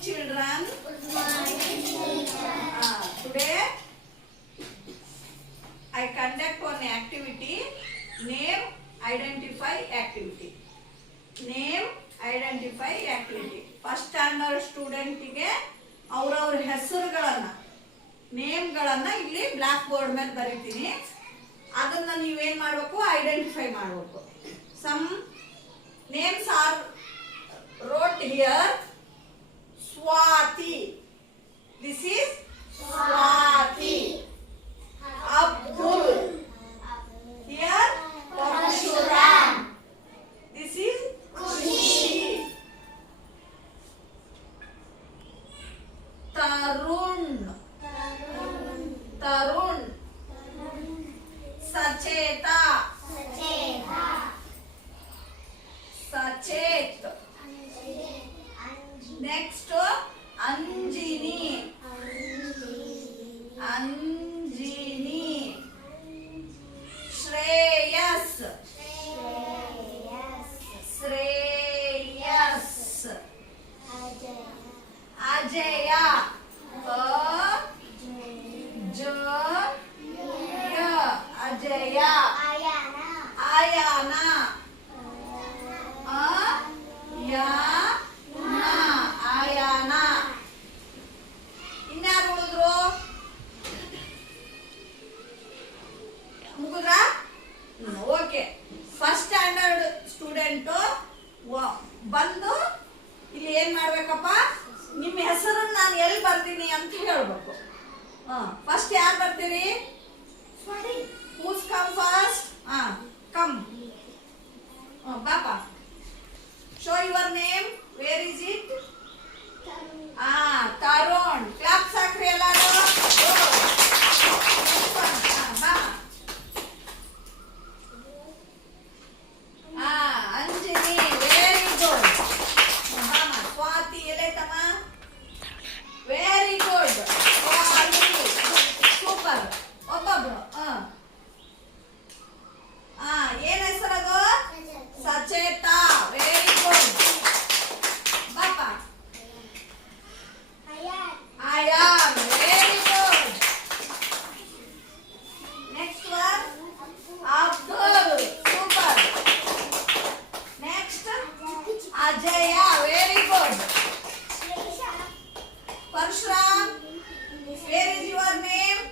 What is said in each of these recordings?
children. Good morning, children. Today I conduct one activity. Name, identify activity. Name, identify activity. First standard student ಗೆ ಅವರವರ ಹೆಸರುಗಳನ್ನ ನೇಮ್ಗಳನ್ನ ಇಲ್ಲಿ block board ಮೇಲೆ ಬರೀತೀನಿ. ಅದನ್ನ ನೀವೇನ್ ಮಾಡಬೇಕು, ಐಡೆಂಟಿಫೈ ಮಾಡಬೇಕು. Some names are wrote here. Swati, this is Swati. Abdul, here Parshuram, this is Kushi. Tarun, Tarun. Sacheta, Sachet. Next, Anjini, Anjini. Shreyas, Shreyas. Ajaya, Ajaya. Ayana, Ayana. ಇನ್ಯಾರು ಉಳಿದ್ರು? ಮುಗಿದ್ರಾ? Okay. First standard student ಬಂದು ಇಲ್ಲಿ ಏನ್ ಮಾಡ್ಬೇಕಪ್ಪ, ನಿಮ್ಮ ಹೆಸರನ್ನ ನಾನು ಎಲ್ಲಿ ಬರ್ತೀನಿ ಅಂತ ಹೇಳ್ಬೇಕು. ಫಸ್ಟ್ ಯಾರು ಬರ್ತೀರಿ? Who's come first? ಕಮ್ ಪಾಪ. Show your name. Where is it? Tarun. Clap sakri ಎಲ್ಲರೂ. Anjini, very good. Swati, ಎಲ್ಲೈತಮ್ಮ? Very good. Super. ಒಬ್ಬೊಬ್ರು. ಏನ್ ಹೆಸರದು? ಸಚೇತಾ. Very good. ಬಾಪ. Ayan, very good. Next one, Abdul, super. Next, Ajaya, very good. Parshuram, where is your name?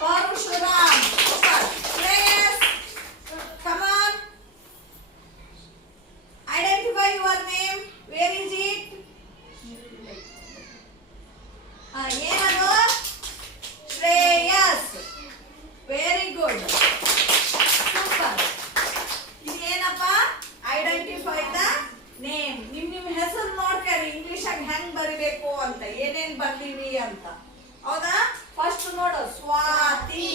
Parshuram, super. Shreyas, come on. Identify your name. Where is it? ಏನದು? Shreyas. Very good, super. ಇದೇನಪ್ಪ? Identify the name. ನಿಮ್ ಹೆಸರು ನೋಡ್ಕರಿ English ಆಗಿ ಹೆಂಗ್ ಬರಿಬೇಕು ಅಂತ, ಏನೇನ್ ಬರ್ತೀವಿ ಅಂತ. ಹೌದಾ? ಫಸ್ಟ್ ನೋಡು, ಸ್ವಾತಿ.